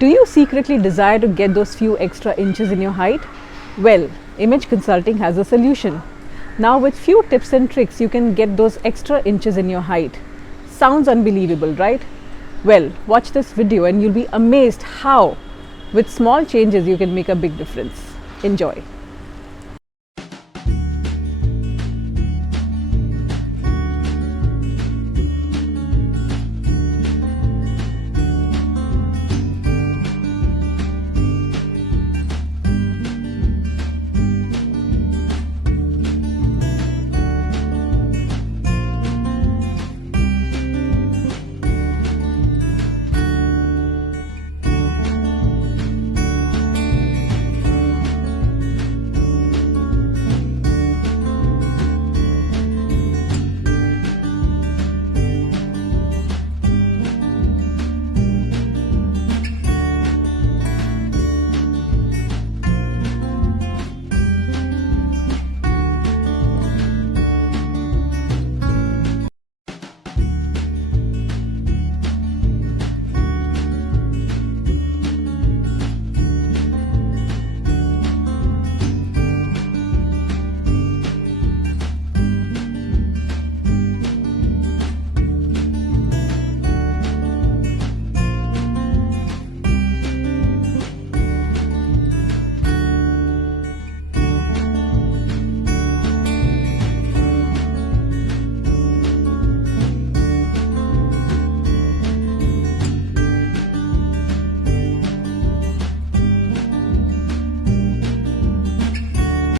Do you secretly desire to get those few extra inches in your height? Well, Image Consulting has a solution. Now with few tips and tricks, you can get those extra inches in your height. Sounds unbelievable, right? Well, watch this video and you'll be amazed how with small changes you can make a big difference. Enjoy.